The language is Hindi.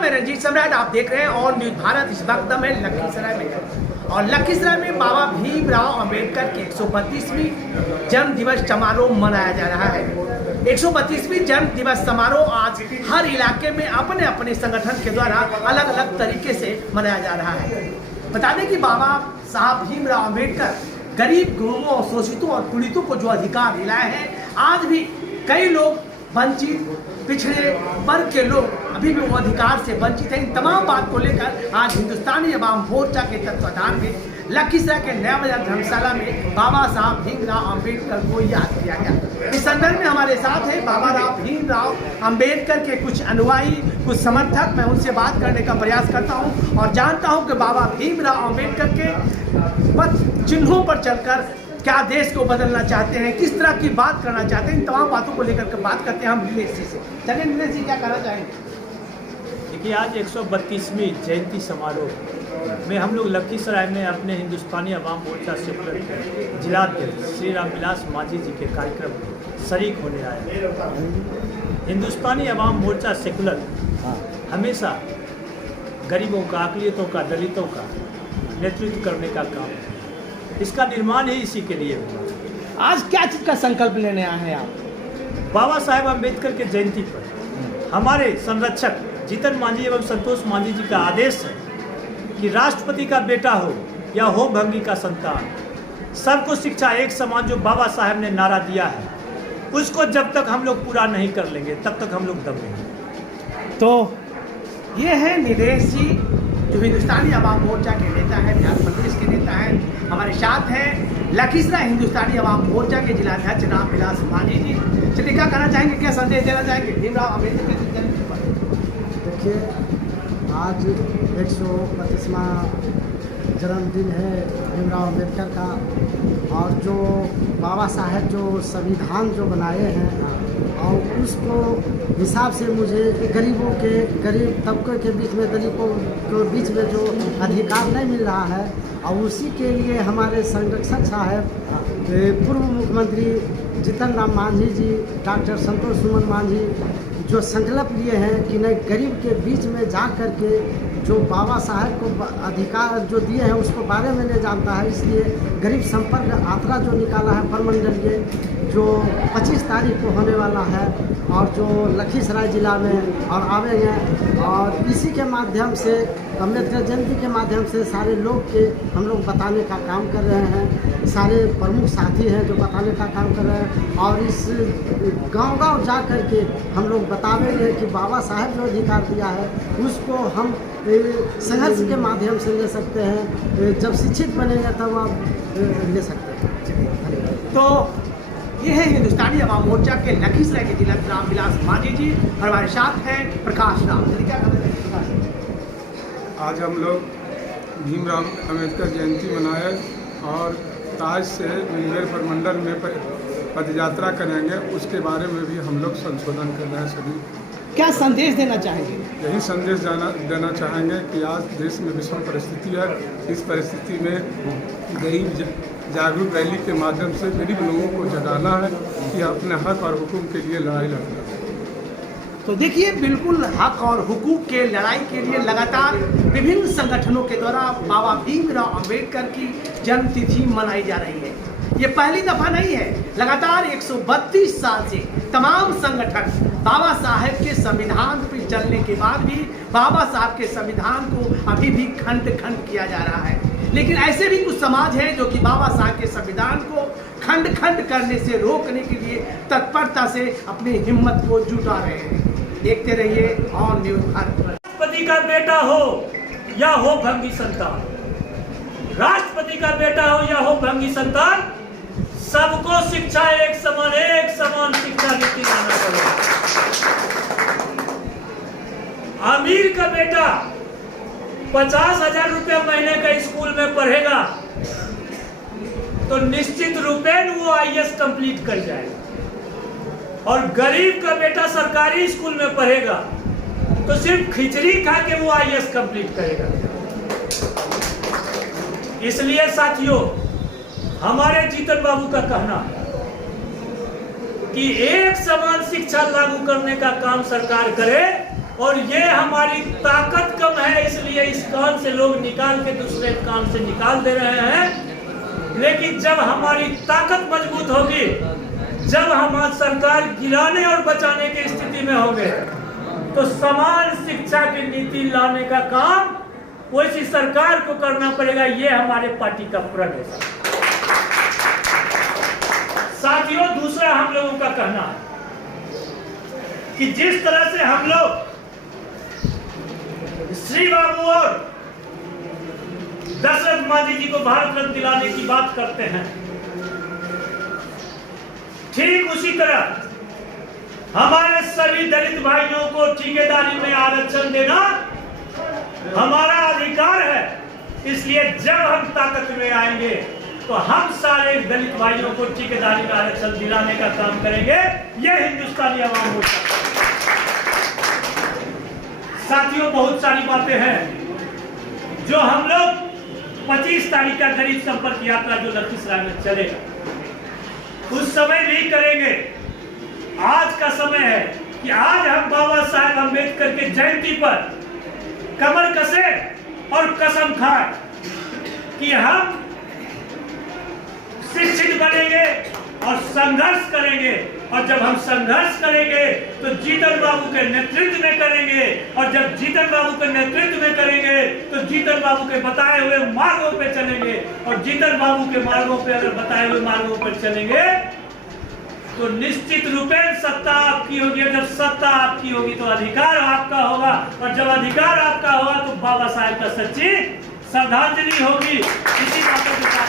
नमस्कार, मैं रंजीत सम्राट। आप देख रहे हैं और न्यूज भारत। इस वक्त मैं लखीसराय में है और लखीसराय में बाबा भीमराव अंबेडकर के 132वीं जन्म दिवस समारोह मनाया जा रहा है। 132वीं जन्म दिवस समारोह आज हर इलाके में अपने अपने संगठन के द्वारा अलग अलग तरीके से मनाया जा रहा है। बता दें कि बाबा साहब भीमराव अंबेडकर गरीब, गुरुओं, शोषितों और पीड़ितों को जो अधिकार दिलाए हैं, आज भी कई लोग वंचित, पिछड़े वर्ग के लोग अभी भी वो अधिकार से वंचित हैं। इन तमाम बात को लेकर आज हिंदुस्तानी अवाम मोर्चा के तत्वाधान में लखीसराय के नया बाजार धर्मशाला में बाबा साहब भीमराव अंबेडकर को याद किया गया। इस संदर्भ में हमारे साथ है बाबा साहब भीमराव अंबेडकर के कुछ अनुयायी, कुछ समर्थक। मैं उनसे बात करने का प्रयास करता हूं और जानता हूं कि बाबा भीमराव अंबेडकर के पथ चिन्हों पर चलकर क्या देश को बदलना चाहते हैं, किस तरह की बात करना चाहते हैं, इन तमाम बातों को लेकर के बात करते हैं हम नीलेश जी से। चलिए नीलेश जी, क्या कहना चाहेंगे? देखिए, आज 132वीं जयंती समारोह में हम लोग लखीसराय में अपने हिंदुस्तानी अवाम मोर्चा सेकुलर जिलाध्यक्ष श्री रामविलास माझी जी के कार्यक्रम में शरीक होने आए। हिंदुस्तानी अवाम मोर्चा सेकुलर हमेशा गरीबों का, अक़लियतों का, दलितों का नेतृत्व करने का काम है। इसका निर्माण ही इसी के लिए हुआ। आज क्या चीज का संकल्प लेने आए हैं आप? बाबा साहेब अम्बेडकर के जयंती पर हमारे संरक्षक जीतन मांझी एवं संतोष मांझी जी का आदेश है कि राष्ट्रपति का बेटा हो या हो भंगी का संतान, सबको शिक्षा एक समान, जो बाबा साहेब ने नारा दिया है, उसको जब तक हम लोग पूरा नहीं कर लेंगे तब तक हम लोग दम नहीं। तो ये है नीलेश जी, जो हिंदुस्तानी अवाम मोर्चा के नेता हैं, बिहार प्रदेश के नेता हैं। हमारे साथ हैं लखीसराय हिंदुस्तानी अवाम मोर्चा के जिलाध्यक्ष रामविलास माझी जी। चलिए, क्या कहना चाहेंगे, क्या संदेश देना चाहेंगे भीमराव अम्बेडकर के जन्मदिन पर? देखिए, आज 132वां जन्मदिन है भीमराव अम्बेडकर का, और जो बाबा साहेब जो संविधान जो बनाए हैं और उसको हिसाब से मुझे गरीब तबके के बीच में, दलितों के बीच में जो अधिकार नहीं मिल रहा है, और उसी के लिए हमारे संरक्षक साहब पूर्व मुख्यमंत्री जीतन राम मांझी जी, डॉक्टर संतोष सुमन मांझी जो संकल्प लिए हैं कि नहीं, गरीब के बीच में जा कर के जो बाबा साहब को अधिकार जो दिए हैं उसको बारे में नहीं जानता है, इसलिए गरीब संपर्क यात्रा जो निकाला है परमंडलीय, जो 25 तारीख को होने वाला है, और जो लखीसराय जिला में और आवेंगे, और इसी के माध्यम से अम्बेडकर जयंती के माध्यम से सारे लोग के हम लोग बताने का काम कर रहे हैं। सारे प्रमुख साथी हैं जो बताने का काम कर रहे हैं, और इस गांव-गांव जा कर के हम लोग बतावेंगे कि बाबा साहब जो अधिकार दिया है उसको हम संघर्ष के माध्यम से ले सकते हैं। जब शिक्षित बनेंगे तब आप ले सकते हैं। तो ये है हिंदुस्तानी अवाम मोर्चा के लखीसराय के जिला रामविलास माझी जी, और हमारे साथ हैं प्रकाश राम। क्या कहना चाहेंगे? आज हम लोग भीमराव अम्बेडकर जयंती मनाए और ताज से मुंगेर प्रमंडल में पदयात्रा करेंगे, उसके बारे में भी हम लोग संशोधन कर रहे हैं। सभी क्या संदेश देना चाहेंगे? यही संदेश देना चाहेंगे कि आज देश में विषम परिस्थिति है। इस परिस्थिति में गरीब जागरूक रैली के माध्यम से गरीब लोगों को जगाना है कि अपने हक और हुकूक के लिए लड़ाई लड़ना है। तो देखिए, बिल्कुल हक और हुकूक के लड़ाई के लिए लगातार विभिन्न संगठनों के द्वारा बाबा भीमराव अंबेडकर की जन्मतिथि मनाई जा रही है। ये पहली दफा नहीं है, लगातार 132 साल से तमाम संगठन बाबा साहेब के संविधान पर चलने के बाद भी बाबा साहब के संविधान को अभी भी खंड किया जा रहा है। लेकिन ऐसे भी कुछ समाज है जो कि बाबा साहब के संविधान को खंड करने से रोकने के लिए तत्परता से अपनी हिम्मत को जुटा रहे हैं। देखते रहिए ऑन न्यूज भारत। राष्ट्रपति का बेटा हो या हो भंगी संतान, राष्ट्रपति का बेटा हो या हो भंगी संतान, सबको शिक्षा एक समान शिक्षा नीति लाना पड़ेगा। अमीर का बेटा 50,000 रुपये महीने का स्कूल में पढ़ेगा तो निश्चित रूपेण वो IAS कंप्लीट कर जाएगा, और गरीब का बेटा सरकारी स्कूल में पढ़ेगा तो सिर्फ खिचड़ी खा के वो IAS कंप्लीट करेगा। इसलिए साथियों, हमारे जीतन बाबू का कहना है कि एक समान शिक्षा लागू करने का काम सरकार करे और ये हमारी ताकत कम है, इसलिए इस कान से लोग निकाल के दूसरे कान से निकाल दे रहे हैं। लेकिन जब हमारी ताकत मजबूत होगी, जब हमारी सरकार गिराने और बचाने की स्थिति में होंगे, तो समान शिक्षा की नीति लाने का काम वैसी सरकार को करना पड़ेगा। ये हमारे पार्टी का प्रण है। साथियों, दूसरा हम लोगों का कहना है कि जिस तरह से हम लोग श्री बाबू और दशरथ मांझी जी को भारत रत्न दिलाने की बात करते हैं, ठीक उसी तरह हमारे सभी दलित भाइयों को ठेकेदारी में आरक्षण देना हमारा अधिकार है। इसलिए जब हम ताकत में आएंगे तो हम सारे दलित भाइयों को ठेकेदारी में आरक्षण दिलाने का काम करेंगे। यह हिंदुस्तानी आवाम मोर्चा। साथियों, बहुत सारी बातें हैं जो हम लोग 25 तारीख का गरीब संपर्क यात्रा जो लखीसराय में चलेगा, उस समय भी करेंगे। आज का समय है कि आज हम बाबा साहेब अम्बेडकर के जयंती पर कमर कसे और कसम खाए कि हम शिक्षित बनेंगे और संघर्ष करेंगे। और जब हम संघर्ष करेंगे तो जीतन बाबू के नेतृत्व में करेंगे, और जब जीतन बाबू के नेतृत्व में करेंगे तो जीतन बाबू के बताए हुए मार्गों पे चलेंगे। और जीतन बाबू के मार्गों पे अगर बताए हुए मार्गों पर चलेंगे तो निश्चित रूपेण सत्ता आपकी होगी। जब सत्ता आपकी होगी तो अधिकार आपका होगा, और जब अधिकार आपका होगा तो बाबा साहेब का सच्ची श्रद्धांजलि होगी। इसी बातों के साथ